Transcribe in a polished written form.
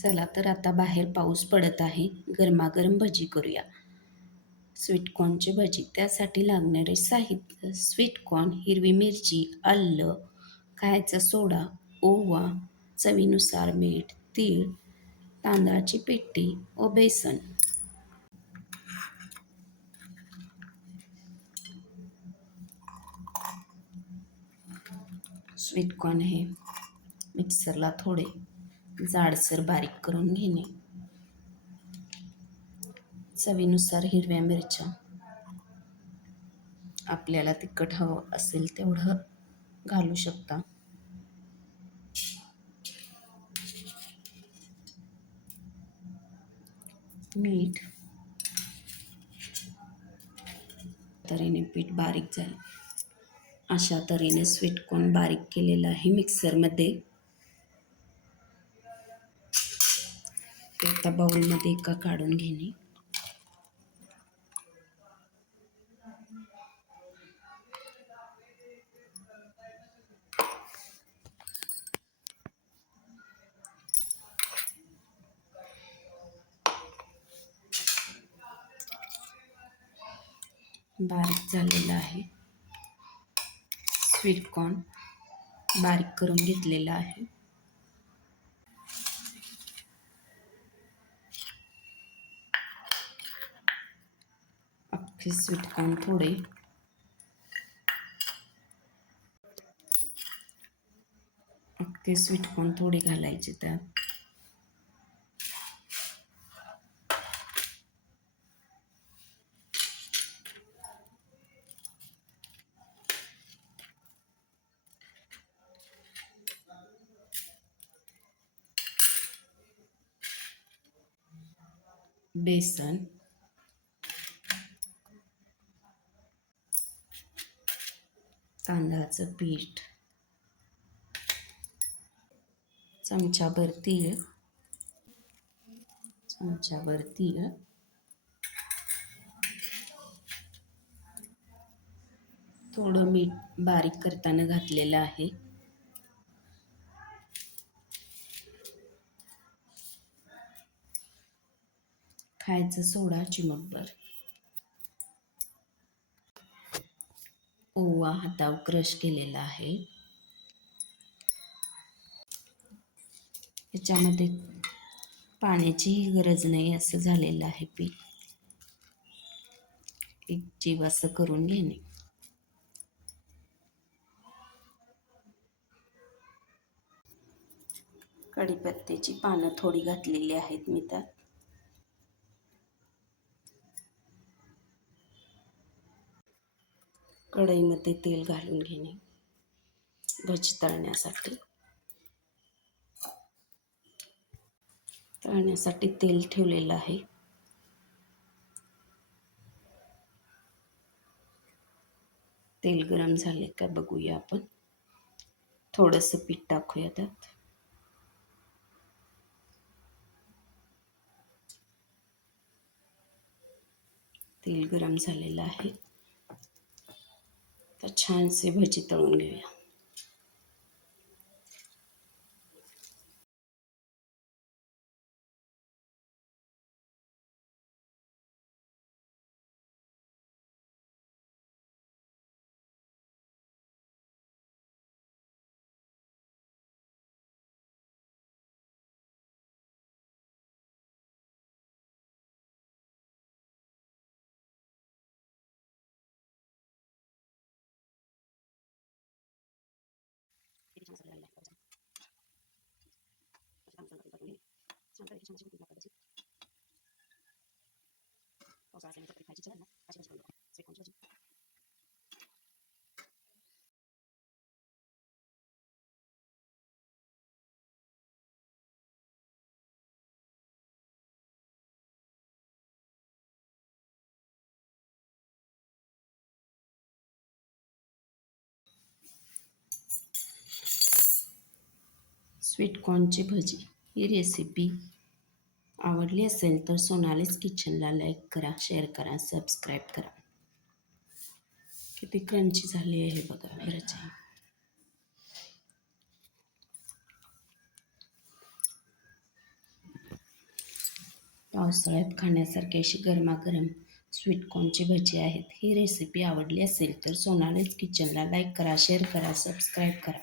चला तर आता बाहेर पाऊस पडत आहे. गरमागरम भजी करूया. स्वीटकॉर्नची भजी. त्यासाठी लागणारे साहित्य: स्वीटकॉर्न, हिरवी मिरची, आलं, खायचा सोडा, ओवा, चवीनुसार मीठ, तीळ, तांदळाची पिठी व बेसन. स्वीटकॉर्न हे मिक्सरला थोडे जाडसर बारीक करून घेणे. चवीनुसार हिरव्या मिरच्या, आपल्याला तिखट हवं असेल तेवढं घालू शकता. मीठ. तऱ्हेने पीठ बारीक झाले. अशा तऱ्हेने स्वीटकॉर्न बारीक केलेला आहे मिक्सरमध्ये. ते आता बाउलमध्ये एका काढून घेणे. बारीक झालेला आहे स्वीटकॉर्न, बारीक करून घेतलेला आहे. अख्खे स्वीटकॉर्न थोडे घालायचे त्यात. बेसन, तांदळाचं पीठ, चमचाभर तीळ, थोडं मीठ बारीक करताना घातलेलं आहे. खायचा सोडा चिमूटभर. ओवा हातावर क्रश केलेला आहे. याच्यामध्ये पाण्याचीही गरज नाही असं झालेलं आहे पीठ. एक जीव असं करून घेणे. कढीपत्त्याची पानं थोडी घातलेली आहेत मी त्यात. कढईमध्ये तेल घालून घेणे भजी तळण्यासाठी. तेल ठेवलेलं आहे. तेल गरम झाले का बघूया आपण. थोडंसं पीठ टाकूया त्यात. तेल गरम झालेलं आहे. तर छानसे भजी तळून घेऊया. स्वीटकॉर्नची भजी ही रेसिपी आवडली असेल तर सोनालीज किचनला लाईक करा, शेअर करा, सबस्क्राईब करा. किती क्रंची झाली आहे बघा भजी. पावसाळ्यात खाण्यासारखी अशी गरमागरम स्वीटकॉर्नची भजी आहेत. ही रेसिपी आवडली असेल तर सोनालीज किचनला लाईक करा, शेअर करा, सबस्क्राईब करा.